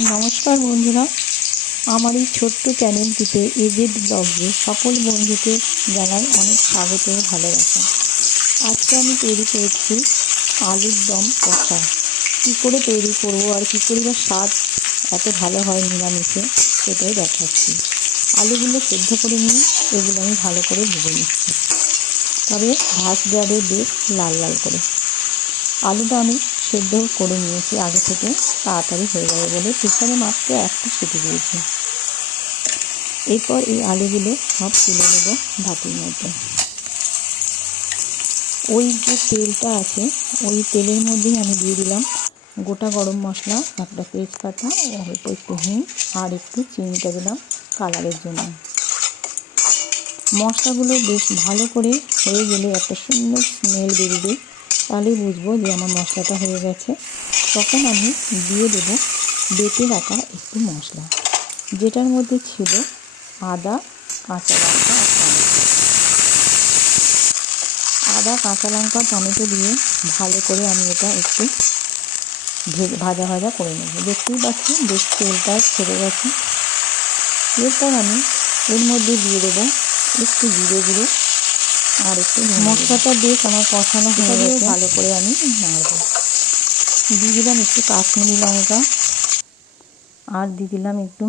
নমস্কার বন্ধুরা, আমার এই ছোট্ট চ্যানেলটিতে এজেড ব্লগে সকল বন্ধুকে জানাই অনেক স্বাগত ভালোবাসা। আজকে আমি তৈরি করেছি আলুর দম কষা। কী করে তৈরি করব আর কী করে বা স্বাদ এত ভালো হয় নিরামিষে, সেটাই দেখাচ্ছি। আলুগুলো সেদ্ধ করে নিয়ে এগুলো আমি ভালো করে ভেজে নিচ্ছি। তবে ভাজতে হবে বেশ লাল লাল করে। আলুটা আমি সেদ্ধ করে নিয়েছি আগে থেকে। তাড়াতাড়ি হয়ে যাবে বলে প্রেসারে মাত্র একটা সিটি দিয়েছি। এরপর এই আলুগুলো সব তুলে নেব ভাতের মধ্যে। ওই যে তেলটা আছে, ওই তেলের মধ্যেই আমি দিয়ে দিলাম গোটা গরম মশলা, একটা তেজপাতা, অল্প একটু হিং আর একটু চিনিটা দিলাম কালারের জন্য। মশলাগুলো বেশ ভালো করে হয়ে গেলে একটা সুন্দর স্মেল বেরোবে তাহলেই বুঝব যে আমার মশলাটা হয়ে গেছে। তখন আমি দিয়ে দেব বেটে রাখা একটু মশলা, যেটার মধ্যে ছিল আদা, কাঁচা লঙ্কা আদা, কাঁচা লঙ্কা, টমেটো দিয়ে ভালো করে আমি এটা একটু ভেজে ভাজা ভাজা করে নেব। দেখতেই পাচ্ছি বেশ তেলটা ছেড়ে গেছে। এরপর আমি এর মধ্যে দিয়ে দেবো একটু জিরে গুঁড়ো। আর একটু মশলাটা বেশ আমার কষানো হয়ে গেছে। ভালো করে আমি নাড়ব। দিয়ে দিলাম একটু কাশ্মীরি লঙ্কা আর দিয়ে দিলাম একটু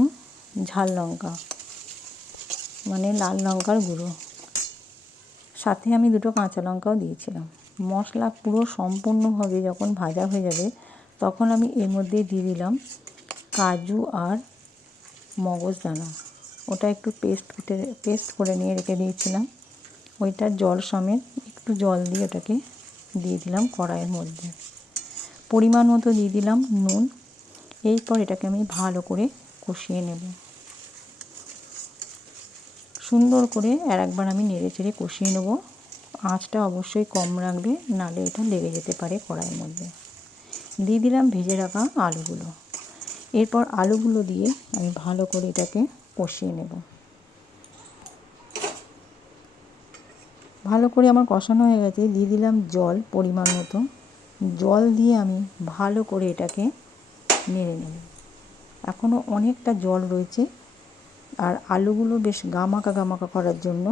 ঝাল লঙ্কা মানে লাল লঙ্কার গুঁড়ো। সাথে আমি দুটো কাঁচা লঙ্কাও দিয়েছিলাম। মশলা পুরো সম্পূর্ণভাবে যখন ভাজা হয়ে যাবে তখন আমি এর মধ্যে দিয়ে দিলাম কাজু আর মগজদানা ওটা একটু পেস্ট পেস্ট করে নিয়ে রেখে দিয়েছিলাম। ওইটার জল সমেত একটু জল দিয়ে ওটাকে দিয়ে দিলাম কড়াইয়ের মধ্যে। পরিমাণ মতো দিয়ে দিলাম নুন। এরপর এটাকে আমি ভালো করে কষিয়ে নেব। সুন্দর করে আর একবার আমি নেড়ে চেড়ে কষিয়ে নেব। আঁচটা অবশ্যই কম রাখবে, নালে এটা লেগে যেতে পারে কড়াইয়ের মধ্যে। দিয়ে দিলাম ভেজে রাখা আলুগুলো। এরপর আলুগুলো দিয়ে আমি ভালো করে এটাকে কষিয়ে নেব। ভালো করে আমার কষানো হয়ে গেছে, দিয়ে দিলাম জল পরিমাণ মতো। জল দিয়ে আমি ভালো করে এটাকে নেড়ে নেব। এখনও অনেকটা জল রয়েছে আর আলুগুলো বেশ গামাকা গামাকা করার জন্য,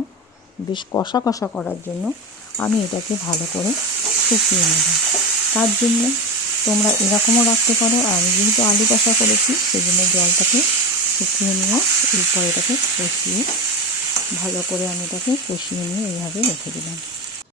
বেশ কষা কষা করার জন্য আমি এটাকে ভালো করে শুকিয়ে নেব। তার জন্য তোমরা এরকমও রাখতে পারো আর আমি যেহেতু আলু কষা করেছি সেই জন্য জলটাকে শুকিয়ে নিয়ে এরপর এটাকে কষিয়ে ভালো করে আমি এটাকে কষিয়ে নিয়ে এইভাবে রেখে দিলাম।